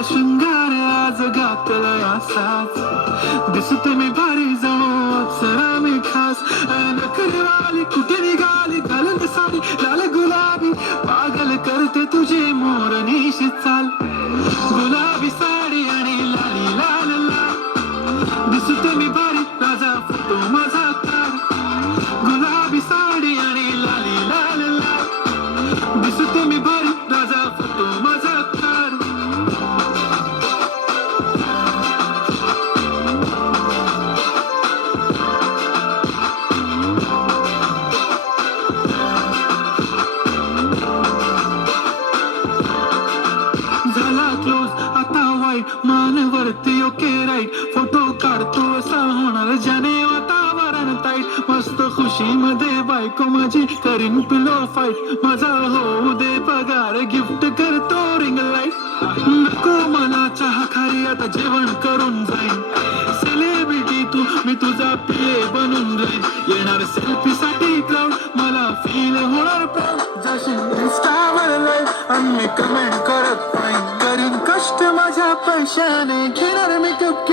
सगळा शृंगार आज घातलाय असाच दिसते मी भारी जणू अप्सरा मी खास नखरेवाली कुठे निघाली घालून साडी लाल गुलाबी पागल करते तुझी मोरनीशी चाल गुलाबी साडी आणि लाली लाल लाल दिसते मी भारी राजा फोटो माझा कार गुलाबी साडी आणि लाली लाल लाल दिसते मी भारी राजा फोटो माझा कार झाला क्लोज आता वाईट मानवरती ओके राईट फोटो काढतो असा होणार ज्याने वातावरण ताईट मस्त खुशी मध्ये बायको माझी करीन पिलो फाईट माझा होऊ दे पगार गिफ्ट करतो रिंग लाईट नको मला चहा खारी आता जेवण करून जाईन सेलिब्रिटी तू मी तुझा पिये बनून राहीन येणार सेल्फी साठी क्राऊड मला फील होणार प्राऊड जशी इंस्टावर लाईव्ह आणि कमेंट करत पाहिजे करीन कष्ट माझ्या पैशाने घेणार मेकअप